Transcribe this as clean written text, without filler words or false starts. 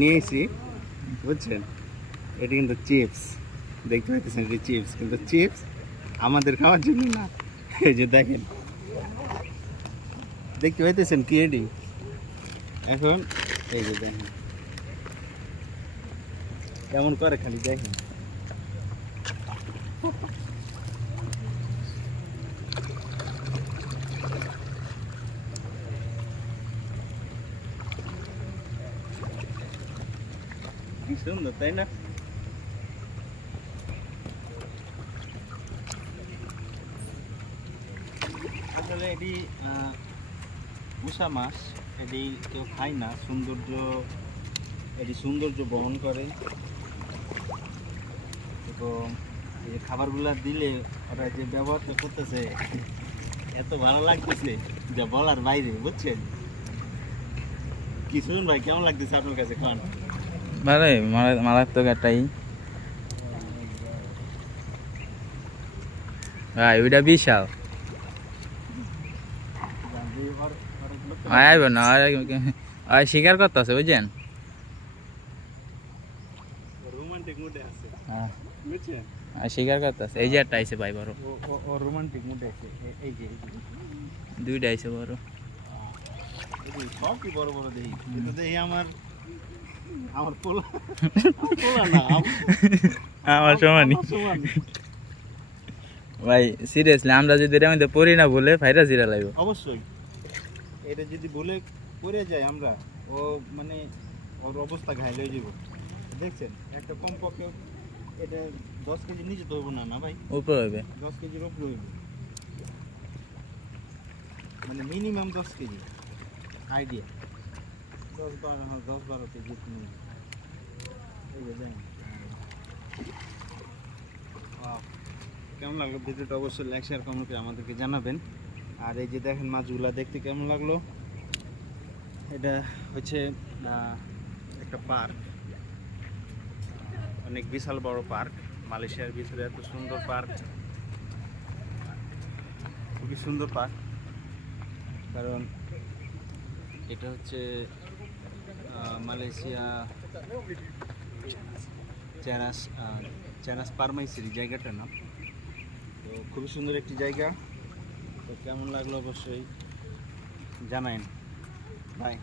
নিয়েছি, বুঝছেন? এটি কিন্তু চিপস, দেখতে পাইতেছেন এটি চিপস, কিন্তু চিপস আমাদের খাওয়ার জন্য না। এই যে দেখেন, দেখতে পাইতেছেন কি এটি? এখন এই যে দেখেন কেমন করে, খালি দেখেন। কি সুন্দর, তাই না? আসলে এটি পুষা মাছ, এটি কেউ খায় না, এটি সৌন্দর্য বহন করে এবং এই খাবারগুলো দিলে ওরা যে ব্যবহারটা করতেছে এত ভালো লাগতেছে যা বলার বাইরে, বুঝছেন? কি শুনুন ভাই, কেমন লাগতেছে আপনার কাছে খান? ভালোই, মারাত্মক একটাই ভাই, ওইটা বিশাল। আইব না, শিকার করতেছে, বুঝছেন? রোমান্টিক মুডে আছে, হ্যাঁ, বুঝছেন? শিকার করতেছে। এই যে একটা আইছে ভাই বড়, ও রোমান্টিক মুডে আছে। এই যে দুইটা আইছে বড়। সবই বড় বড় দেখি, কিন্তু দেখি আমার পোলা পোলা না, আমার সমানই সমান। ভাই, সিরিয়াসলি আমরা যদি এর মধ্যে পড়ি না বলে ভাইরা জিরা লাগবে। অবশ্যই এটা যদি ভুলে পড়ে যায় আমরা, ও মানে ওর অবস্থা ঘায়ল হয়ে যাব। দেখছেন একটা কম পক্ষে এটা 10 কেজি নিচে তো হইব না, না ভাই? উপরে হইবে 10 কেজির উপরে হইব, মানে মিনিমাম 10 কেজি আইডিয়া। 10-12 কেজি নিয়ে এই যে দেখেন। Wow, কেমন লাগলো ভিডিওটা অবশ্যই লাইক শেয়ার কমেন্ট করে আমাদেরকে জানাবেন। আর এই যে দেখেন মাছগুলা দেখতে কেমন লাগলো। এটা হচ্ছে একটা পার্ক, অনেক বিশাল বড় পার্ক, মালয়েশিয়ার ভিতরে এত সুন্দর পার্ক, খুবই সুন্দর পার্ক। কারণ এটা হচ্ছে মালয়েশিয়া চেরাস পারমাইসিরি জায়গাটার নাম। তো খুবই সুন্দর একটি জায়গা। তো কেমন লাগলো অবশ্যই জানাইন। বাই।